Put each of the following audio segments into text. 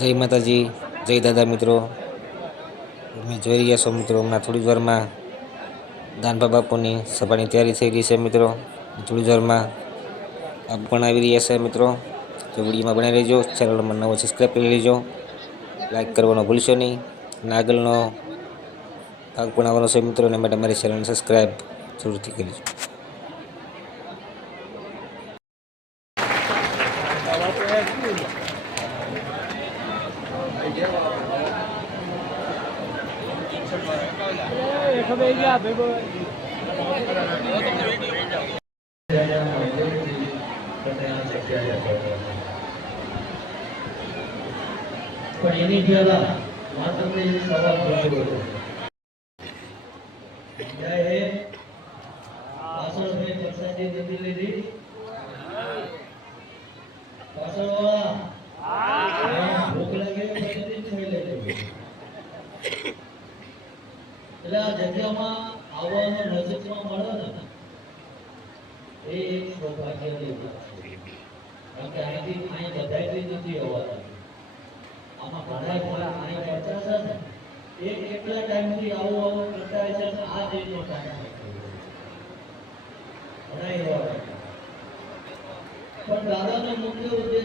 જય માતાજી, જય દાદા મિત્રો. તમે જોઈ રહ્યા છો મિત્રો, હમણાં થોડી વારમાં દાનભા બાપુની સભાની તૈયારી થઈ રહી છે મિત્રો. થોડી વારમાં આપ પણ આવી રહ્યા છે મિત્રો. તો વિડીયોમાં બનાવી રહેજો, ચેનલમાં નવો સબસ્ક્રાઈબ કરી લેજો. લાઈક કરવાનો ભૂલશો નહીં. અને આગળનો ભાગ પણ આવવાનો છે મિત્રો અને માટે મારી ચેનલને સબસ્ક્રાઈબ જરૂરથી કરી લેજો. પણ એની પહેલા માત્ર સવાલ પૂછ્યો હતો જય હે પાછળ એટલે આ જગ્યામાં આવવાનો નજીકમાં મળે ને એ એક સૌભાગ્યની વાત કારણ કે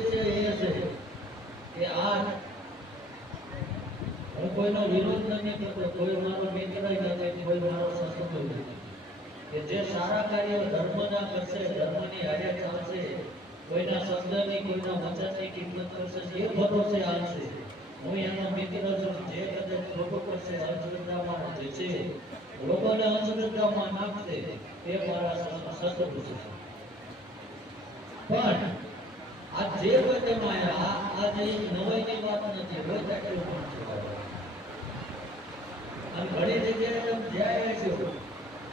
છે. એ છે કે આ હું કોઈનો વિરોધ નથી કરતો, કોઈ મારો મિત્ર નથી કોઈ મારો સત્સંગ નથી કે જે સારા કાર્યો ધર્મના કરશે, ધર્મની હારે કોઈના શબ્દની, કોઈના વચનની કિંમત કરશે એ ભરોસે આવશે હું એનો મિત્ર છું, જે કદાચ લોકો કરશે, અંધશ્રદ્ધામાં જશે લોકોને અંધશ્રદ્ધામાં નાખશે તે મારા સત્સંગ છે. પણ આ જે કોઈ તમે આ જે નવાઈની વાત નથી, હોય પણ છે અને ઘણી જગ્યાએ જ્યાં જાય છો,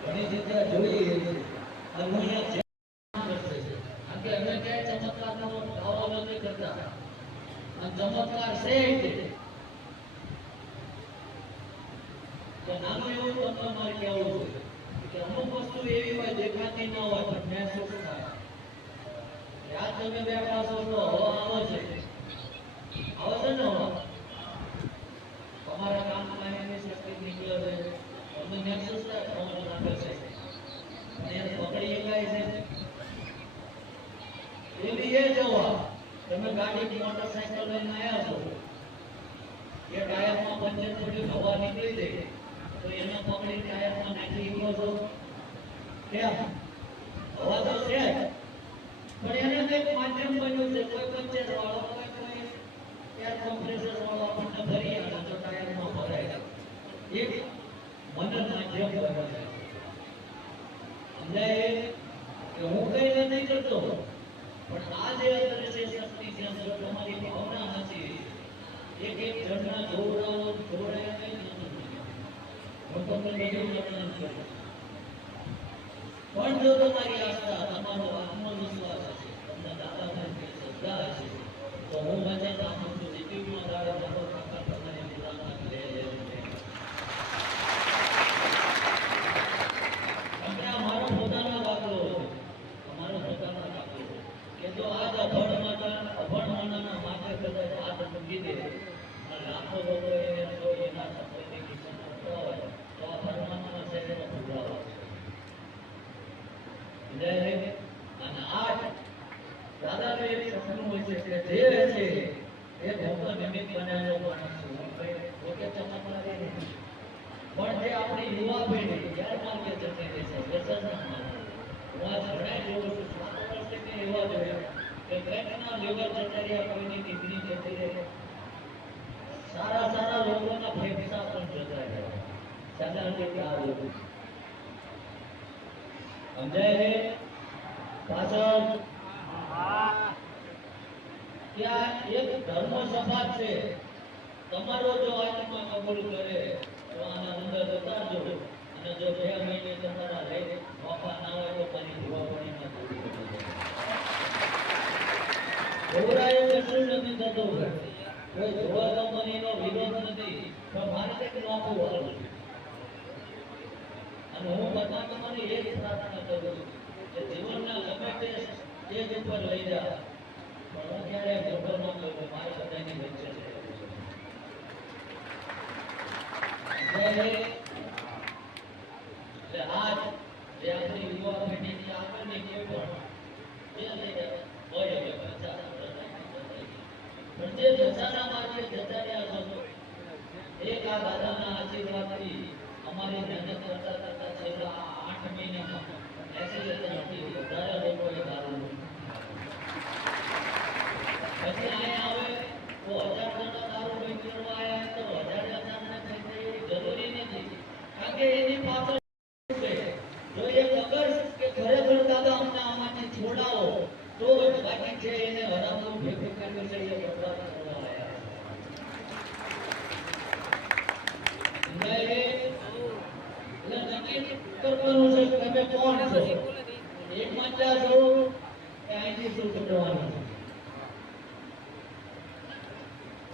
ઘણી જગ્યા જોઈએ. અને હું અહીંયા જ્યાં કરશે છે. કારણ કે અમે ક્યાંય ચમત્કારનો દાવો નથી કરતા અને ચમત્કાર છે તે. કે નાનું એવું તમને મારે કહેવું છે કે અમુક એવી હોય દેખાતી ન હોય પણ તમે ને મહેસૂસ થાય છે. એવી એ જવા તમે ગાડી મોટરસાયકલ લઈને આવ્યા છો. એ ટાયરમાં પંચર થોડી હવા નીકળી જાય તો એને પકડી ટાયરમાં નાખી ગયો છો. હવા તો છે. પણ કરતો, પણ આ જે અંદર તમારી ભાવના નથી એક એક જણના જોડાવો જોડાયા કઈ જો તમારી આસ્થા તમારો આત્મવિશ્વાસ હું વચન નામ છું જીવનમાં દાડે મારો પોતાનો દાખલો. અમારો પોતાનો દાખલો કે જો આજ અભણ માતા અભણ માનાના માથે કદાચ હાથ મૂકી દે લાખો લોકો એને એના સપોર્ટની કિંમત કરતા હોય તો આ પરમાત્મા શરીરનો ફુગાવો છે સમજાય છે? અને આઠ દાદાનું એક સપનું હોય છે કે જે છે એ ભોગવા નિમિત્ત બનાવેલો માણસ છે. હું કઈ પોતે ચમત્કારી નથી. પણ જે આપણી યુવા પેઢી ગેરમાર્ગે જતી રહી છે વ્યસનના માર્ગે. હું આજ ઘણા જોઉં છું સાત વર્ષથી એવા જોયા કે કંઈકના લીવર જતા રહ્યા કોઈની કિડની જતી રહી સારા સારા લોકોના ફેફસા પણ જતા રહ્યા સાદા રીતે આ લોકો સમજાય છે પાછળ ત્યાં એક ધર્મ સભા છે. તમારો જો આત્મા કબૂલ કરે, તો આના અંદર ઉતારજો અને જો બે મહિને તમારા લઈ બાપા ના હોય તો મારી કરી. દેજો. ગૌરાયું કશું નથી થતું કોઈ જોવા કંપનીનો વિરોધ નથી, પણ મારે કંઈક નોખું વાળું અને હું બધા તમારી એ જ પ્રાર્થના કરું છું કે જીવનના ગમે તે સ્ટેજ ઉપર લઈ જા અત્યારે પણ જે ધસાના દાદાના આશીર્વાદથી અમારી મહેનત કરતા કરતા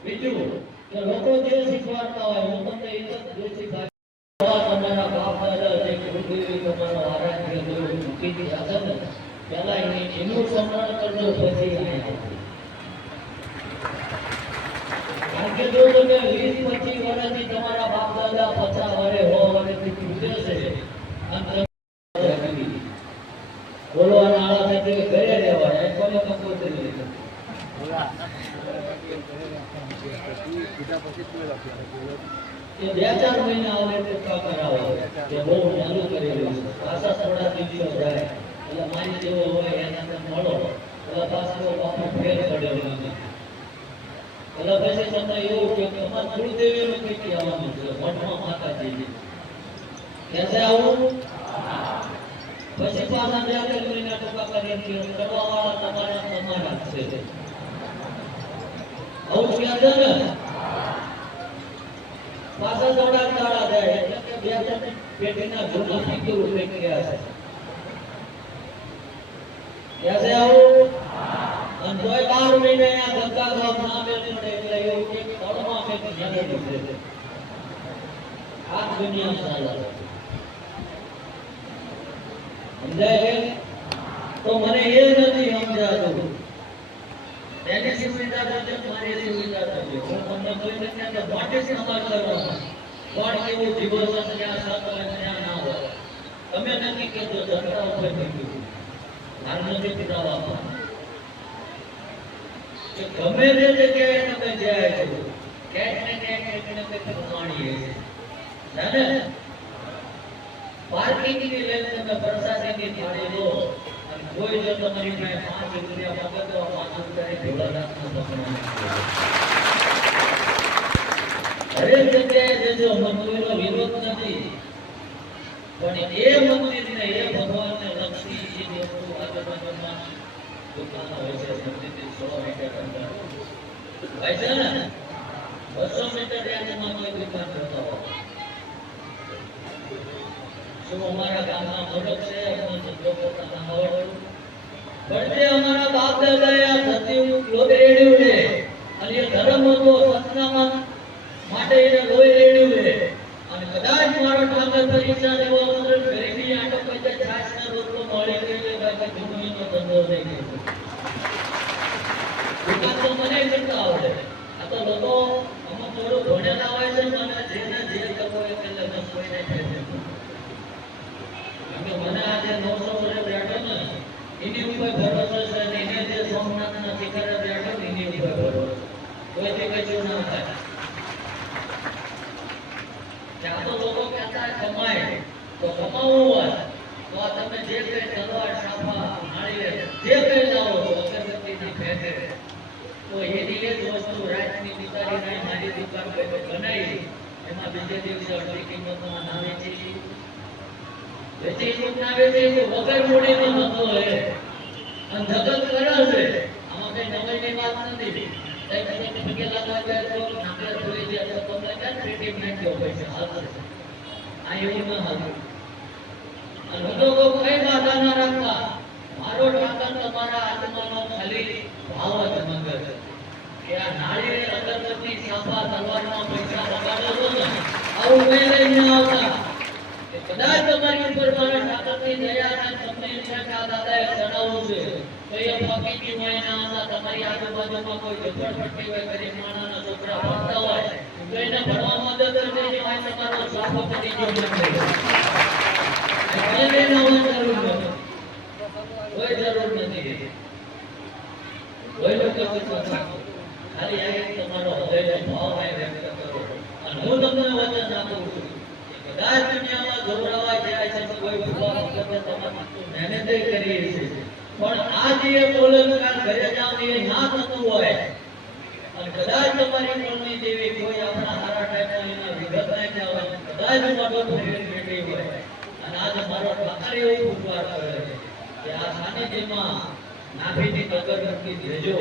બીજું લોકો જે શીખવાડતા હોય હું તમને એ જ જે શીખવાડું તમારા બાપ દાદા જે ગુરુદેવી તમારા જે મૂકી દીધા જો બે ચાર મહિના આવે તે કરાવો કે બહુ ચાલુ કરેલું આશા થોડા જાય. એટલે મારી જેવો હોય એને તમે મળો. એટલે પાછો બાપુ ફેર પડેલો નથી એટલે પછી છતાં એવું કે તમારા ગુરુદેવીનું કંઈક કહેવાનું છે. મઠમાં માતાજીની. કહેશે આવું? પછી પાછા બે ત્રણ મહિના ટકા કરીએ કરવા વાળા તમારા તમારા છે. આવું કહેશે ને? પાછા થોડા દાડા જાય. એટલે કે બે ત્રણ પેટીના જૂના ફીકર ઊભી ગયા છે. ક્યાં આવું અને તોય બાર મહિને અહીંયા ધક્કા ખાવ ના બેન પડે એટલે એવું કે તળમાં કંઈક જગત છે આ દુનિયા ચાલે છે. સમજાય છે તો મને એ નથી સમજાતું એની સુવિધા થશે મારી સુવિધા થશે હું તમને કોઈ નથી કે મોટી સમાજ કરવાનો કોણ કેવું જીવો છે ત્યાં સત હોય ત્યાં ના હોય તમે નથી કહેતો જનતા ઉપર કીધું મારે પિતા બાપા કે ગમે તે જગ્યાએ તમે જાય છો ક્યાંક ને ક્યાંક કંઈક ને કંઈક પ્રમાણીએ છે. ને પાર્કિંગની લઈને તમે પ્રશાસનની થાળી લો, અને કોઈ જો તમારી પાસે પાંચ રૂપિયા માંગે તો આ પાંચ રૂપિયાની ભોળાનાથનો પકડવાનો હરેક જગ્યાએ જજો મંદિરનો વિરોધ નથી. પણ એ મંદિરને એ ભગવાનને પણ તે અમારા બાપ લોહી રેડ્યું છે અને એ ધર્મ હતો સતનામાં માટે એને લોહી રેડ્યું છે અને કદાચ મારો ઠાકર પરીક્ષા દેવા છાસના રોટલો મળી અને એની ઉપર ભરોસો છે ને એને જે સોમનાથના શિખરે એની ઉપર ભરોસો કોઈથી કશું ના થાય. ત્યાં તો લોકો કહેતા, કમાય. તો કમાવું હોય. તો તમે જે છો ના છે આમાં કઈ નવાઈની વાત નથી. કઈ કઈ પગે લાગવા જાય તો નાકર ખોલી જાય તો તમને પૈસા? હાલશે આ એવું ના હાલતું તમારા જ સાફા ઉપર મારા ઠાકરની દયા અને તમને એમ છે કે આ દાદાએ ચડાવવું છે. તો એ ફકીકી હોય ના કોઈ ઝૂંપડપટ્ટી હોય, ગરીબ માણસના છોકરા ભણતા હોય, તો એને ભણવા મદદ અંદર જઈને આ તમારો સ્વાગત કરી દો વચન આપું છું પણ આ જે બોલનકાર ઘરે એ ના થતું હોય. અને કદાચ તમારી મનની દેવી કોઈ આપણા સારા ટાઈમમાં એના વિગત નાખ્યા હોય કદાચ પ્રેમ બેઠી હોય. આજે મારો ઠાકર એવું પુરવાર કરે કે આ સાનિધ્યમાં નાભીની કદર મૂકી દેજો